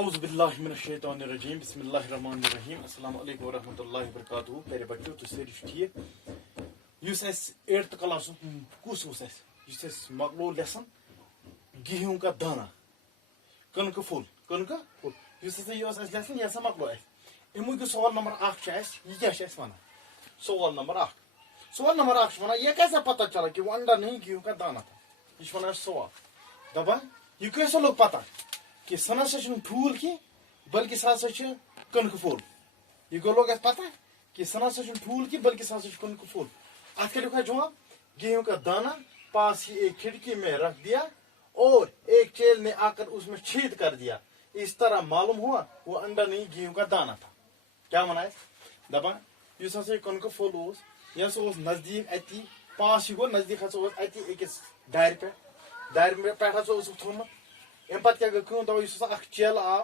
اعوذ باللہ من الشیطان الرجیم بسم اللہ الرحمن الرحیم السلام علیکم ورحمۃ اللہ وبرکاتہ پیارے بچوں تو ساری ٹھیک اس 8th کلاس کس اس مکلو لیسن گیہوں کا دانہ کنک فل اس لیسن یہ مکلو امیک سوال نمبر 1 یہ کیا ونان سوال نمبر 1 ونان یہ کیسے پتہ چلا کہ وہ انڈا نہیں گیہوں کا دانہ تھا یہ ونان سوال دپان یہ کیسے لوگ پتہ کہ سہ نسا ٹھوٗل کینٛہہ بلکہ سہ ہسا کنکہٕ پھوٚل یہ گو لوگ پتہ کہ سہ نسا ٹھوٗل کینٛہہ بلکہ سہ ہسا کنکہٕ پھوٚل ات کریو ہے جواب گیہوں کا دانہ پاس ہی ایک کھڑکی میں رکھ دیا اور ایک چیل نے آ کر اس میں چھید کر دیا اس طرح معلوم ہوا وہ انڈا نہیں گیہوں کا دانہ تھا کیا ونان دپان اس ہسا کنکہٕ پھوٚل یہ ہسا نزدیک اتی پاس ہی گو نزدیک ہسا اتی أکِس دارِ پٮ۪ٹھ ہسا تھوٚمُت ام پتہ کیا گٔے دپان اس اخ چیل آو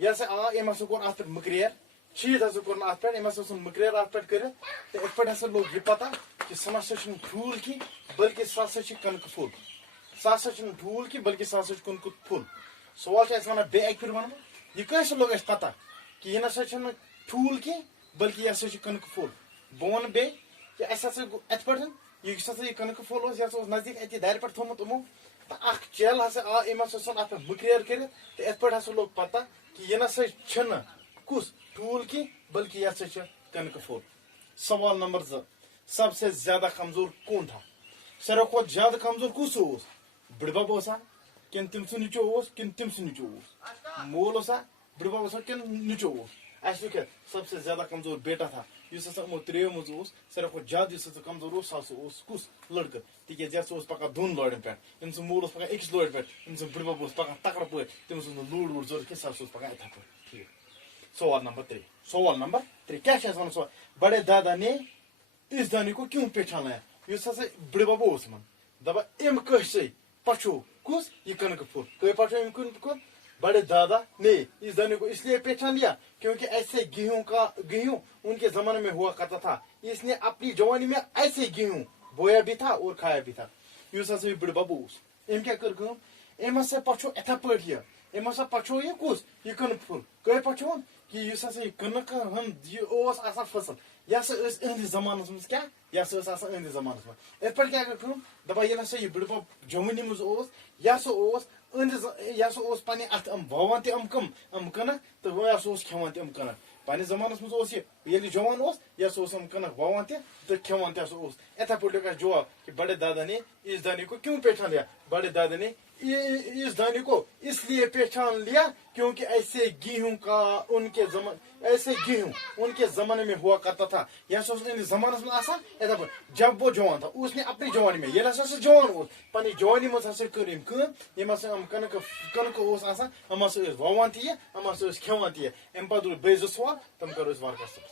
یہ ہسا آو ام ہسا کوٚر اتھ پٮ۪ٹھ مٔکریر چھید ہسا کوٚرُن اتھ پٮ۪ٹھ ام ہسا ژھُن مٔکریر اتھ پٮ۪ٹھ کٔرِتھ تہٕ اتھ پٮ۪ٹھ ہسا لوگ یہ پتہ کہ سہ نسا ٹھوٗل کینٛہہ بلکہ سہ ہسا کنکہٕ پھوٚل سہ ہسا ٹھوٗل کینٛہہ بلکہ سہ ہسا کنکہٕ پھوٚل سوال چھ ونان بیٚیہِ اکہِ پھِرِ ونہٕ بہٕ یہ کیسے لوگ اسہِ پتہ کہ یہ نسا ٹھوٗل کینٛہہ بلکہ یہ ہسا کنکہٕ پھوٚل بہٕ ونہٕ بیٚیہِ کہ اسہِ ہسا گوٚو اتھ پٮ۪ٹھ یُس ہسا یہ کنکہٕ پھوٚل یہ ہسا نزدیک اتی دارِ پٮ۪ٹھ تھوٚمُت یِمو اخ چیل ہسا آ ام ہسا ژھُن اتھ پٮ۪ٹھ مٔکریر کٔرِتھ تہٕ اتھ پٮ۪ٹھ ہسا لوگ پتہ کہ یہ نسا چھنہٕ کُس ٹھوٗل کینٛہہ بلکہ یہ ہسا کنکہٕ پھوٚل سوال نمبر 2 سب سے زیادہ کمزور کون تھا ساروی کھۄتہٕ زیادٕ کمزور کُس اوس بٕڈبب اوسا کِنہٕ تٔمۍ سُنٛد نیٚچوٗ اوس کِنہٕ تٔمۍ سُنٛد نیٚچوٗ اوس مول اوسا بٕڈبب اوسا کِنہٕ نیٚچوٗ اوس اسہِ وٕچھ سب سے زیادہ کمزور بیٹا تھا یُس ہسا یِمو ترٛیٚیو منٛز اوس ساروی کھۄتہٕ زیادٕ یُس ہسا کمزور اوس سُہ ہسا اوس کُس لڑکہٕ تِکیازِ یہِ ہسا اوس پکان دۄن لورٮ۪ن پٮ۪ٹھ أمۍ سُنٛد مول اوس پکان أکِس لورِ پٮ۪ٹھ أمۍ سُنٛد بٕڈبب اوس پکان تکڑٕ پٲٹھۍ تٔمِس اوس نہٕ لوٗر ووٗر ضوٚرتھ کینٛہہ سُہ ہسا اوس پکان یِتھے پٲٹھۍ ٹھیٖک سوال نمبر 3 کیا چھِ اَسہِ وَنان سوال بڑے دادا نے اس دانے کو کیوں پہچانا ہے یُس ہسا بٕڈبب اوس یِمن دپان أمۍ کٲنٛسہِ پچھو کُس یہ کنکہٕ پھوٚل کٔہۍ پچھو أمۍ کُن بڑے دادا نے اس دانے کو اس لیے پہچان لیا کیونکہ ایسے گیہوں ان کے زمانے میں ہوا کرتا تھا اس نے اپنی جوانی میں ایسے گیہوں بویا بھی تھا اور کھایا بھی تھا یُس ہسا یہ بٕڈبب اوس أمۍ کیٛاہ کٔر کٲم أمۍ ہسا پچھو یِتھے پٲٹھۍ یہِ أمۍ ہسا پچھو یہ کُس یہ کنکہٕ پھوٚل کٔہۍ پچھوُن کہ یُس ہسا یہ کٕنکہٕ ہُنٛد یہ اوس آسان فصل یہ ہسا ٲس إہنٛدِس زمانس منٛز کیٛاہ یہ ہسا ٲس آسان إہنٛدِس زمانس منٛز یِتھ پٲٹھۍ کیٛاہ گٔے کٲم دپان ییٚلہِ ہسا یہ بٕڈبب جوٲنی منٛز اوس یہ ہسا اوس پننہِ اتھ ووان تہِ کٕنک تہٕ وۄنۍ ہسا اوس کھٮ۪وان تہِ کٕنک پننِس زمانس منٛز اوس ییٚلہِ جوان اوس یہ ہسا اوس کٕنک ووان تہِ تہٕ کھٮ۪وان تہِ ہسا اوس یِتھے پٲٹھۍ لیوٚکھ اَسہِ جواب کہ بڑے دادا نے اس دانے کو کیوں پہچان لیا بڑے دادا نے اس دانے کو اس لیے پہچان لیا کیونکہ ایسے گیہوں ان کے زمانے میں ہوا کرتا تھا یہ ہسا اوس أہنٛدِس زمانس منٛز آسان یِتھے پٲٹھۍ جب وہ جوان تھا اس نے اپنی جوانی میں ییٚلہِ ہسا سُہ جوان اوس پننہِ جوانی منٛز ہسا کٔر أمۍ کٲم یِم ہسا کٕنکہٕ اوس آسان یِم ہسا ٲسۍ ووان تہِ یہِ یِم ہسا ٲسۍ کھٮ۪وان تہِ یہِ امہِ پتہٕ روٗدۍ بیٚیہِ 2 سوال تِم کرو أسۍ وارٕ کارٕ